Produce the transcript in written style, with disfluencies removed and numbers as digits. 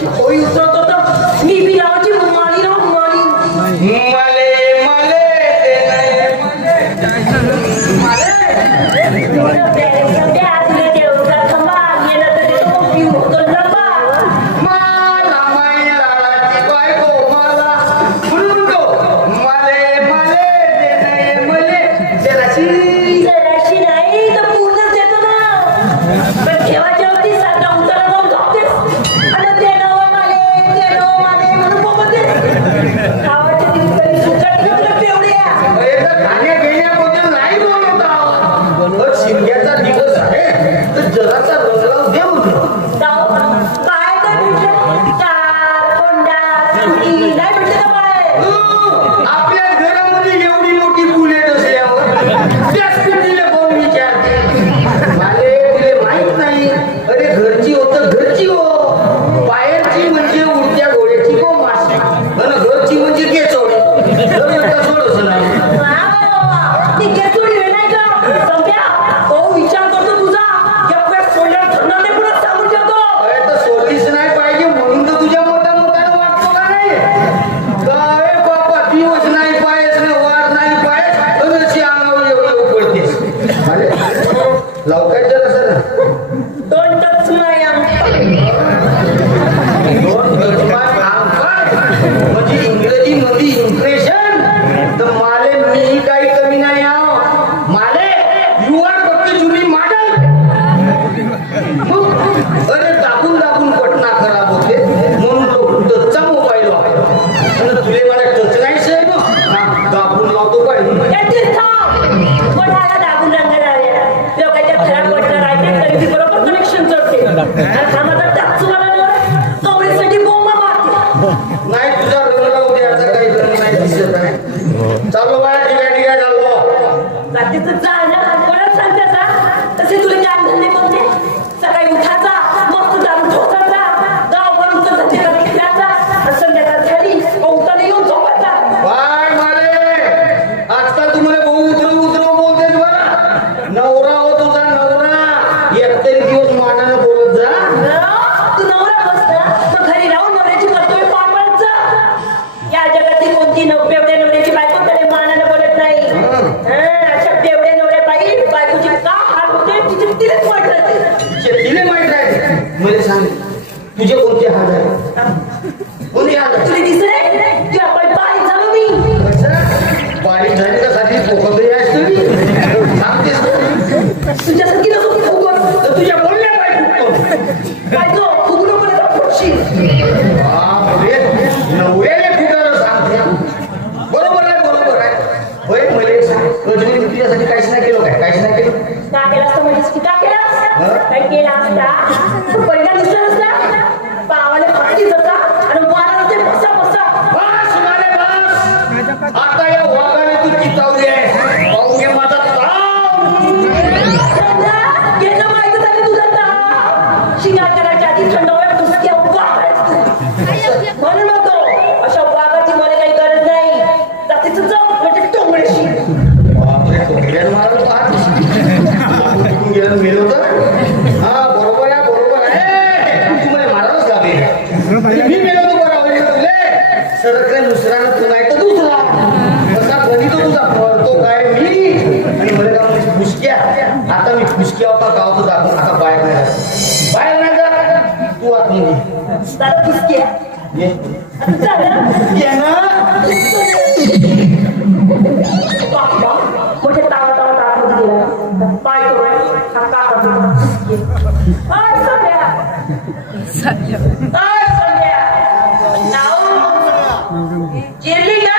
अशी होळी उतरत होत मी बी नावाची माली ना माली मले मले तुझे कोणते हाल आहे कोणी हाल तुला दिसले की आपण बारीक झालो मी बारीक झाली का साधी पोकळी आहेस तुम्ही सांगतेस तुझ्यासारखी नको फुगो तर तुझ्या बोलल्या काय तो फुगू नको ना फुटशील बापरे नवऱ्याने फुगायला सांगते बरोबर आहे होय मला एक सांग कजरी तुझ्यासाठी काहीच नाही केलं काय काहीच नाही केलं का केलं असतं म्हणजे की का केलं काय केलं असता पहिला दिसला नसता पावाले पाठी जाता आणि वारा ते बसा बसा बस मारे बस आता या वाघाने तू चितावली आहे पाऊगे माझा ताव गेला माहिती झाली तुझा ताव शिकार करायच्या आधी थंड वेळ पुसक्या वाघायच म्हणून नको अशा वाघाची मला काही गरज नाही जातीचं जाऊ म्हणजे टोंगळेशी बापरे टोंगळ्याला मारलं पाहत गेलं मेलं होतं हा बरोबर आहे तुम्हाला मारायलाच लागेल मी मेलो तू बरोबर सरकले दुसऱ्यानं तू नाही तर दुसरा कसा गणित तुझा पडतो काय मी आणि मला का म्हणजे फुसक्या आता मी फुसक्या होता गावचं दाखवून आता बाहेर नाही जा तू आतमध्ये फुसक्या ये ना मोठे तावा तावा तावा गेला पाय तो हक्का चिरली का